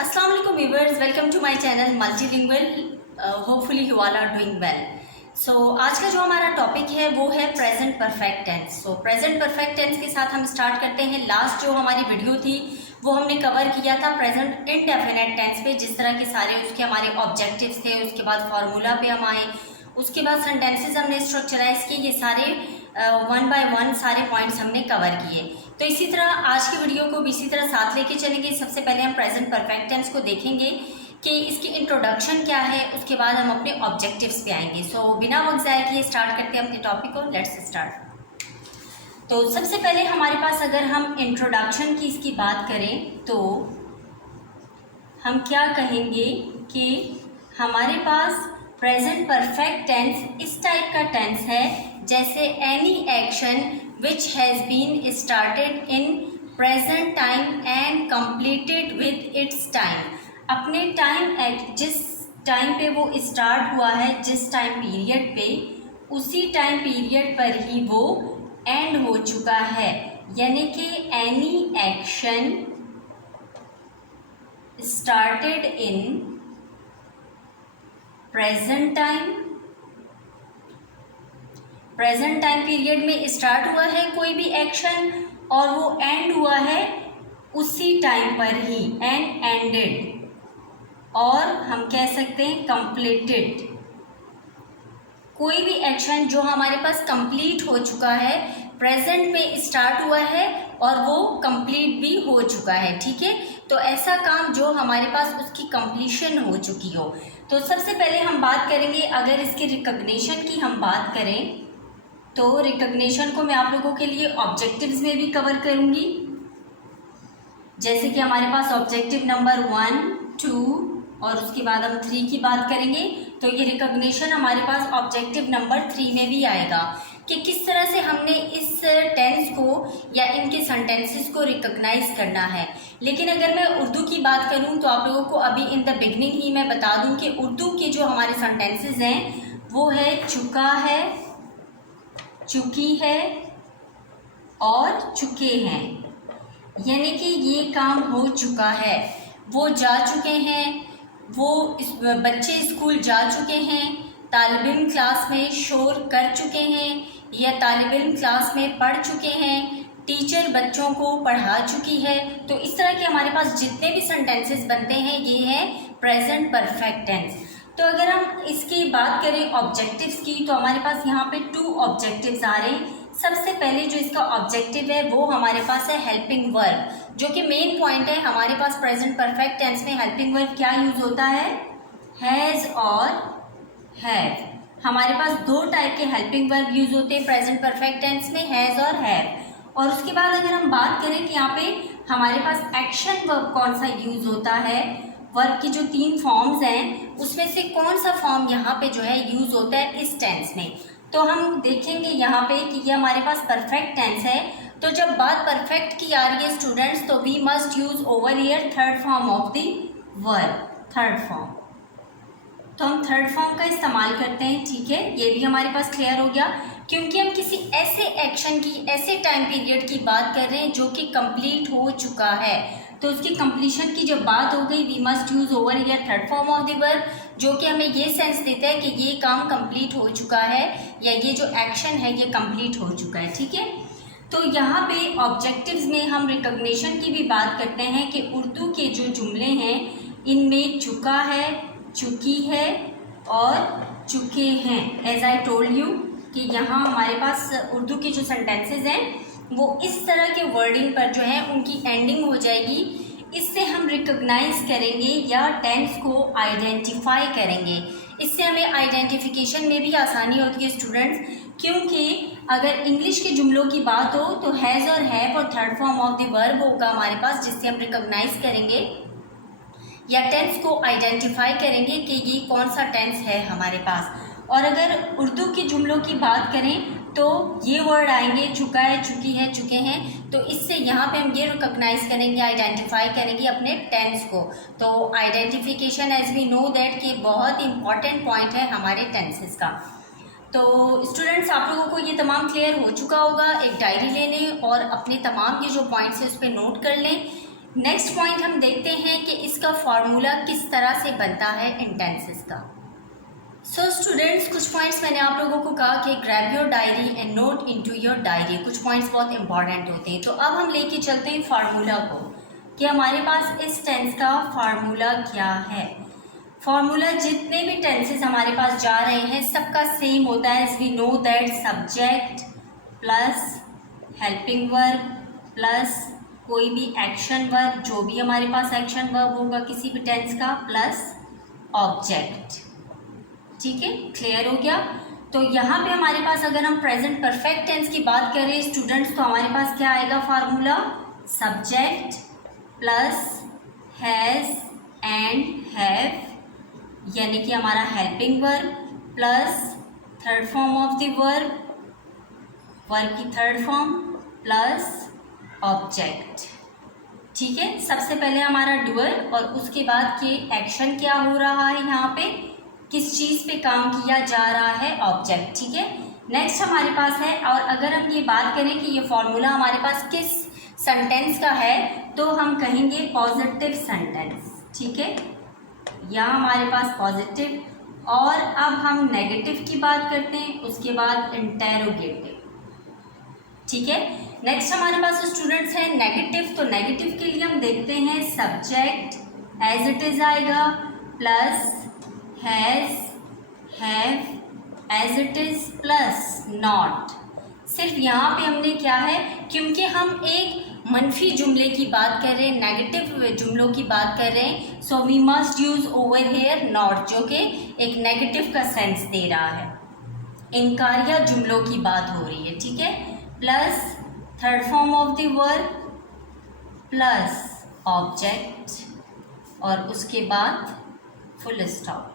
अस्सलाम वालेकुम viewers, welcome to my channel multilingual. Hopefully you all are doing well. So आज का जो हमारा टॉपिक है वो है present perfect tense. So present perfect tense के साथ हम स्टार्ट करते हैं। लास्ट जो हमारी वीडियो थी वो हमने कवर किया था प्रेजेंट इंडेफिनिट टेंस पे, जिस तरह के सारे उसके हमारे ऑब्जेक्टिव्स थे। उसके बाद फार्मूला पे हम आए, उसके बाद सेंटेंसेस हमने स्ट्रक्चराइज किए। ये सारे वन बाय वन सारे पॉइंट्स हमने कवर किए। तो इसी तरह आज की वीडियो को भी इसी तरह साथ लेके चलेंगे। सबसे पहले हम प्रेजेंट परफेक्ट टेंस को देखेंगे कि इसकी इंट्रोडक्शन क्या है, उसके बाद हम अपने ऑब्जेक्टिव्स पे आएंगे। सो बिना वक्त ज़ाया किए स्टार्ट करते हैं अपने टॉपिक को। Let's start. तो सबसे पहले हमारे पास अगर हम इंट्रोडक्शन की इसकी बात करें तो हम क्या कहेंगे कि हमारे पास प्रेजेंट परफेक्ट टेंस इस टाइप का टेंस है जैसे any action which has been started in present time and completed with its time. अपने टाइम एट जिस टाइम पे वो स्टार्ट हुआ है, जिस टाइम पीरियड पे, उसी टाइम पीरियड पर ही वो एंड हो चुका है। यानी कि any action started in present time period में स्टार्ट हुआ है कोई भी एक्शन और वो एंड हुआ है उसी टाइम पर ही, एंड एंडेड, और हम कह सकते हैं कंप्लीटेड। कोई भी एक्शन जो हमारे पास कंप्लीट हो चुका है, प्रेजेंट में स्टार्ट हुआ है और वो कंप्लीट भी हो चुका है। ठीक है, तो ऐसा काम जो हमारे पास उसकी कंप्लीशन हो चुकी हो। तो सबसे पहले हम बात करेंगे, अगर इसकी रिकग्निशन की हम बात करें तो रिकग्निशन को मैं आप लोगों के लिए ऑब्जेक्टिव्स में भी कवर करूंगी। जैसे कि हमारे पास ऑब्जेक्टिव नंबर 1, 2 और उसके बाद हम 3 की बात करेंगे। तो ये रिकग्निशन हमारे पास ऑब्जेक्टिव नंबर 3 में भी आएगा कि किस तरह से हमने इस टेंस को या इनके सेंटेंसेस को रिकग्नाइज करना है। लेकिन अगर मैं उर्दू की बात करूं तो आप लोगों को अभी इन द बिगनिंग ही मैं बता दूं कि उर्दू के जो हमारे सेंटेंसेस हैं वो है चुका है, चुकी है और चुके हैं। यानी कि ये काम हो चुका है, वो जा चुके हैं, वो बच्चे स्कूल जा चुके हैं, तालिब इल्म क्लास में शोर कर चुके हैं या तालिब इल्म क्लास में पढ़ चुके हैं, टीचर बच्चों को पढ़ा चुकी है। तो इस तरह के हमारे पास जितने भी सेंटेंसेस बनते हैं ये है प्रेजेंट परफेक्ट टेंस। तो अगर हम इसकी बात करें ऑब्जेक्टिव्स की तो हमारे पास यहाँ पे 2 ऑब्जेक्टिव्स आ रहे हैं। सबसे पहले जो इसका ऑब्जेक्टिव है वो हमारे पास है हेल्पिंग वर्ब, जो कि मेन पॉइंट है। हमारे पास प्रेजेंट परफेक्ट टेंस में हेल्पिंग वर्ब क्या यूज होता है, हैज़ और हैव। हमारे पास 2 टाइप के हेल्पिंग वर्ब यूज होते हैं प्रेजेंट परफेक्ट टेंस में, हैज़ और हैव। और उसके बाद अगर हम बात करें कि यहाँ पे हमारे पास एक्शन वर्ब कौन सा यूज होता है, वर्ब की जो 3 फॉर्म्स हैं उसमें से कौन सा फॉर्म यहाँ पे जो है यूज होता है इस टेंस में। तो हम देखेंगे यहाँ पे कि ये हमारे पास परफेक्ट टेंस है। तो जब बात परफेक्ट की आ रही है स्टूडेंट्स, तो we must use over here third form of the verb, third form. तो हम थर्ड फॉर्म का इस्तेमाल करते हैं। ठीक है, ये भी हमारे पास क्लियर हो गया, क्योंकि हम किसी ऐसे एक्शन की, ऐसे टाइम पीरियड की बात कर रहे हैं जो कि कंप्लीट हो चुका है। तो उसकी कंप्लीशन की जब बात हो गई, we must use over here third form of the verb, जो कि हमें ये सेंस देता है कि ये काम कंप्लीट हो चुका है या ये जो एक्शन है ये कंप्लीट हो चुका है। ठीक है, तो यहाँ पे ऑब्जेक्टिव्स में हम रिकग्निशन की भी बात करते हैं कि उर्दू के जो जुमले हैं इनमें चुका है, चुकी है और चुके हैं। एज आई टोल्ड यू कि यहाँ हमारे पास उर्दू के जो सेंटेंसेस हैं वो इस तरह के वर्डिंग पर जो है उनकी एंडिंग हो जाएगी। इससे हम रिकग्नाइज करेंगे या टेंस को आइडेंटिफाई करेंगे। इससे हमें आइडेंटिफिकेशन में भी आसानी होती है स्टूडेंट्स, क्योंकि अगर इंग्लिश के जुमलों की बात हो तो हैज़ और हैव और third form of the verb होगा हमारे पास, जिससे हम रिकग्नाइज करेंगे या टेंस को आइडेंटिफाई करेंगे कि ये कौन सा टेंस है हमारे पास। और अगर उर्दू के जुमलों की बात करें तो ये वर्ड आएंगे चुका है, चुकी है, चुके हैं। तो इससे यहाँ पे हम ये रिकॉग्नाइज करेंगे, आइडेंटिफाई करेंगे अपने टेंस को। तो identification as we know that कि बहुत इंपॉर्टेंट पॉइंट है हमारे टेंसेस का। तो स्टूडेंट्स आप लोगों को ये तमाम क्लियर हो चुका होगा। एक डायरी ले लें और अपने तमाम ये जो पॉइंट्स है उस पर नोट कर लें। नेक्स्ट पॉइंट हम देखते हैं कि इसका फॉर्मूला किस तरह से बनता है इन टेंसेस का। सो स्टूडेंट्स, कुछ पॉइंट्स मैंने आप लोगों को कहा कि grab your diary and note into your diary, कुछ पॉइंट्स बहुत इंपॉर्टेंट होते हैं। तो अब हम लेके चलते हैं फार्मूला को कि हमारे पास इस टेंस का फार्मूला क्या है। फार्मूला जितने भी टेंसेस हमारे पास जा रहे हैं सबका सेम होता है। As we know that subject plus helping verb plus कोई भी एक्शन वर्ब, जो भी हमारे पास एक्शन वर्ब होगा किसी भी टेंस का, प्लस ऑब्जेक्ट। ठीक है, क्लियर हो गया। तो यहाँ पे हमारे पास अगर हम प्रेजेंट परफेक्ट टेंस की बात करें स्टूडेंट्स, तो हमारे पास क्या आएगा formula, subject plus has and have, यानी कि हमारा helping verb plus third form of the verb, verb की थर्ड फॉर्म प्लस ऑब्जेक्ट। ठीक है, सबसे पहले हमारा डूअर और उसके बाद के एक्शन क्या हो रहा है, यहाँ पे किस चीज़ पे काम किया जा रहा है, ऑब्जेक्ट। ठीक है, नेक्स्ट हमारे पास है, और अगर हम ये बात करें कि ये फॉर्मूला हमारे पास किस सेंटेंस का है, तो हम कहेंगे पॉजिटिव सेंटेंस। ठीक है, यहाँ हमारे पास पॉजिटिव, और अब हम नेगेटिव की बात करते हैं, उसके बाद इंटेरोगेटिव। ठीक है, नेक्स्ट हमारे पास स्टूडेंट्स है नेगेटिव। तो नेगेटिव के लिए हम देखते हैं सब्जेक्ट एज इट इज आएगा plus has have as it is plus not. सिर्फ यहाँ पे हमने क्या है, क्योंकि हम एक मनफी जुमले की बात कर रहे हैं, नेगेटिव जुमलों की बात कर रहे हैं, so we must use over here not, जो कि एक नेगेटिव का सेंस दे रहा है, इनकारिया जुमलों की बात हो रही है। ठीक है, plus third form of the verb plus object, और उसके बाद फुल स्टॉप,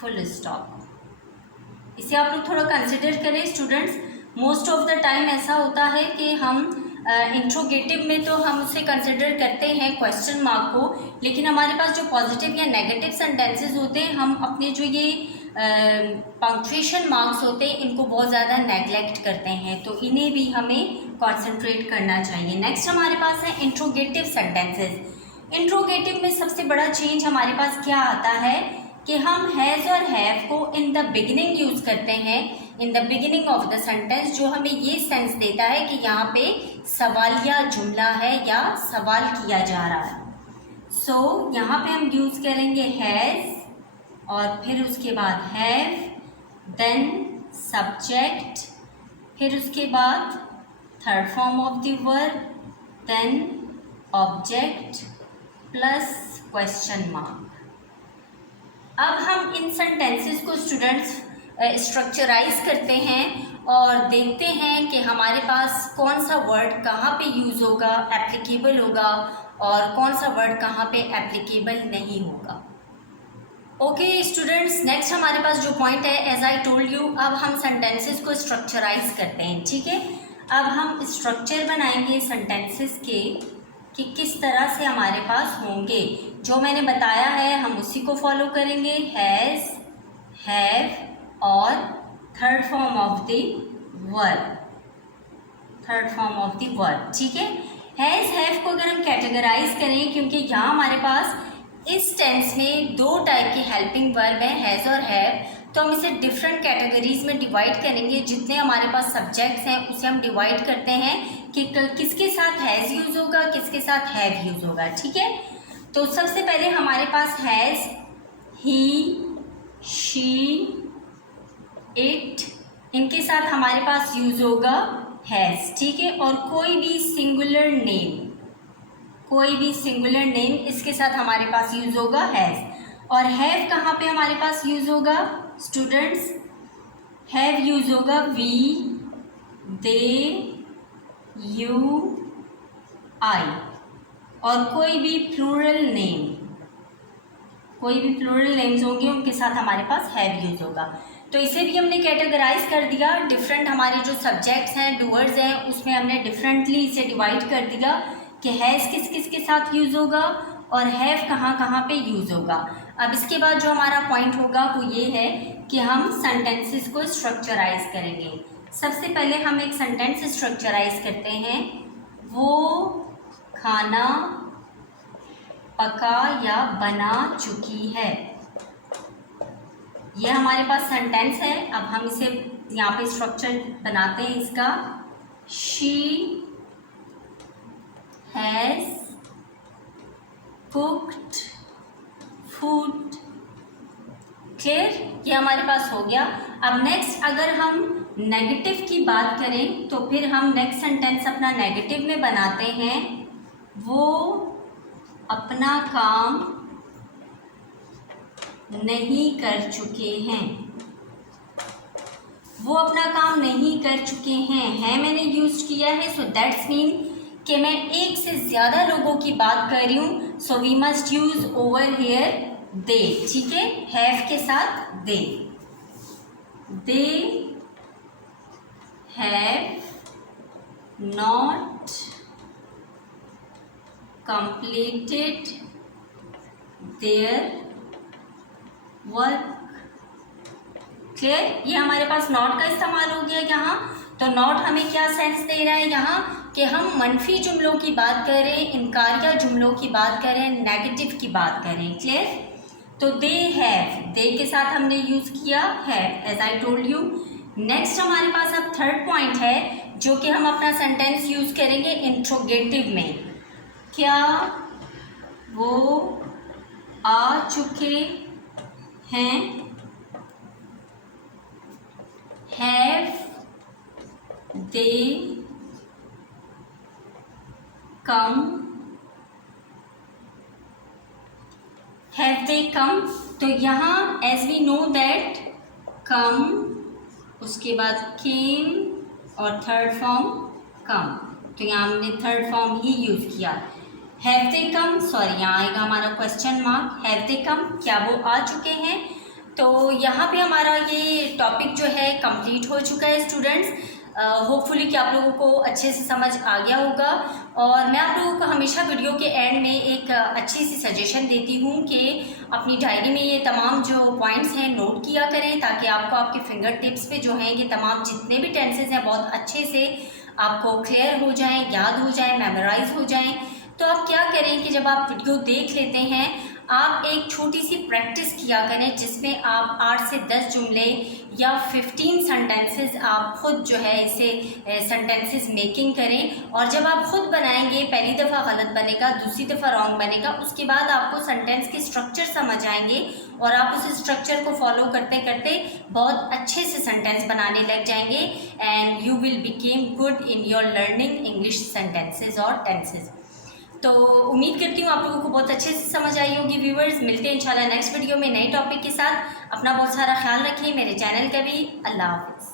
फुल स्टॉप। इसे आप लोग थोड़ा कंसिडर करें students. Most of the time ऐसा होता है कि हम इंट्रोगेटिव में तो हम उसे कंसिडर करते हैं क्वेश्चन मार्क को, लेकिन हमारे पास जो पॉजिटिव या नेगेटिव सेंटेंसेस होते हैं, हम अपने जो ये पंक्चुएशन मार्क्स होते हैं इनको बहुत ज़्यादा नेग्लेक्ट करते हैं, तो इन्हें भी हमें कॉन्सेंट्रेट करना चाहिए। नेक्स्ट हमारे पास है इंट्रोगेटिव सेंटेंसेस। इंट्रोगेटिव में सबसे बड़ा चेंज हमारे पास क्या आता है कि हम हैज़ और हैव को इन द बिगिनिंग यूज़ करते हैं, in the beginning of the sentence, जो हमें ये सेंस देता है कि यहाँ पे सवालिया जुमला है या सवाल किया जा रहा है। सो यहाँ पे हम यूज़ करेंगे हैज़, और फिर उसके बाद हैव, देन सब्जेक्ट, फिर उसके बाद third form of the verb, then object plus question mark. अब हम इन सेंटेंसेस को स्टूडेंट्स स्ट्रक्चराइज करते हैं और देखते हैं कि हमारे पास कौन सा वर्ड कहाँ पे यूज़ होगा, एप्लीकेबल होगा, और कौन सा वर्ड कहाँ पे एप्लीकेबल नहीं होगा। ओके स्टूडेंट्स, नेक्स्ट हमारे पास जो पॉइंट है, एज आई टोल्ड यू, अब हम सेंटेंसेस को स्ट्रक्चराइज करते हैं। ठीक है, अब हम स्ट्रक्चर बनाएंगे सेंटेंसेस के कि किस तरह से हमारे पास होंगे। जो मैंने बताया है हम उसी को फॉलो करेंगे, हैज़, हैव और third form of the verb, third form of the verb. ठीक है, हैज़ हैव को अगर हम कैटेगराइज करें, क्योंकि यहाँ हमारे पास इस टेंस में दो टाइप के हेल्पिंग वर्ब हैं, हैज़ और हैव, तो हम इसे डिफरेंट कैटेगरीज में डिवाइड करेंगे। जितने हमारे पास सब्जेक्ट्स हैं उसे हम डिवाइड करते हैं कि किसके साथ हैज़ यूज़ होगा, किसके साथ हैव यूज़ होगा। ठीक है, तो सबसे पहले हमारे पास हैज़, ही, शी, इट, इनके साथ हमारे पास यूज़ होगा हैज़। ठीक है, और कोई भी सिंगुलर नेम, कोई भी सिंगुलर नेम इसके साथ हमारे पास यूज़ होगा हैज़। और हैव कहाँ पे हमारे पास यूज़ होगा स्टूडेंट्स, हैव यूज़ होगा वी, दे, यू, आई, और कोई भी प्लूरल नेम, कोई भी प्लूरल नेम्स होंगे उनके साथ हमारे पास हैव यूज़ होगा। तो इसे भी हमने कैटेगराइज कर दिया, डिफरेंट हमारे जो सब्जेक्ट्स हैं, डूअर्स हैं, उसमें हमने डिफरेंटली इसे डिवाइड कर दिया कि हैज़ किस किस के साथ यूज़ होगा और हैव कहाँ कहाँ पे यूज़ होगा। अब इसके बाद जो हमारा पॉइंट होगा वो ये है कि हम सेंटेंसेस को स्ट्रक्चराइज करेंगे। सबसे पहले हम एक सेंटेंस स्ट्रक्चराइज करते हैं, वो खाना पका या बना चुकी है। यह हमारे पास सेंटेंस है। अब हम इसे यहाँ पे स्ट्रक्चर बनाते हैं इसका। She has cooked food. Clear, ये हमारे पास हो गया। अब नेक्स्ट अगर हम नेगेटिव की बात करें तो फिर हम नेक्स्ट सेंटेंस अपना नेगेटिव में बनाते हैं। वो अपना काम नहीं कर चुके हैं। वो अपना काम नहीं कर चुके हैं मैंने यूज किया है। सो दैट्स मीन कि मैं एक से ज़्यादा लोगों की बात कर रही हूँ। So we must use over here they. ठीक है, हैव के साथ they. They have not completed their work। Clear, ये हमारे पास नॉट का इस्तेमाल हो गया यहाँ। तो नॉट हमें क्या सेंस दे रहा है यहाँ कि हम मनफी जुमलों की बात कर रहे हैं, इनकारिया जुमलों की बात कर रहे हैं, नेगेटिव की बात कर रहे हैं। क्लियर, तो दे हैव, दे के साथ हमने यूज़ किया have as I told you. Next हमारे पास अब थर्ड पॉइंट है जो कि हम अपना सेंटेंस यूज़ करेंगे इंट्रोगेटिव में। क्या वो आ चुके हैं? Have they come? Have they come? तो यहाँ as we know that come, उसके बाद केम और थर्ड फॉर्म कम, तो यहाँ हमने थर्ड फॉर्म ही यूज़ किया। हैव दे कम, सॉरी यहाँ आएगा हमारा क्वेश्चन मार्क। हैव दे कम, क्या वो आ चुके हैं? तो यहाँ पे हमारा ये टॉपिक जो है कंप्लीट हो चुका है स्टूडेंट्स। होपफुली कि आप लोगों को अच्छे से समझ आ गया होगा। और मैं आप लोगों को हमेशा वीडियो के एंड में एक अच्छी सी सजेशन देती हूँ कि अपनी डायरी में ये तमाम जो पॉइंट्स हैं नोट किया करें, ताकि आपको आपके फिंगर टिप्स पे जो हैं ये तमाम जितने भी टेंसेज हैं बहुत अच्छे से आपको क्लियर हो जाएं, याद हो जाएं, मेमोराइज हो जाएं। तो आप क्या करें कि जब आप वीडियो देख लेते हैं आप एक छोटी सी प्रैक्टिस किया करें जिसमें आप 8 से 10 जुमले या 15 सेंटेंसेस आप खुद जो है इसे सेंटेंसेस मेकिंग करें। और जब आप खुद बनाएंगे पहली दफ़ा गलत बनेगा, दूसरी दफ़ा रॉन्ग बनेगा, उसके बाद आपको सेंटेंस के स्ट्रक्चर समझ आएंगे और आप उस स्ट्रक्चर को फॉलो करते करते बहुत अच्छे से सेंटेंस बनाने लग जाएंगे and you will became good in your learning English sentences और टेंसेस। तो उम्मीद करती हूँ आप लोगों को बहुत अच्छे से समझ आई होगी। व्यूवर्स, मिलते हैं इंशाल्लाह नेक्स्ट वीडियो में नए टॉपिक के साथ। अपना बहुत सारा ख्याल रखिए, मेरे चैनल का भी। अल्लाह हाफ़िज़।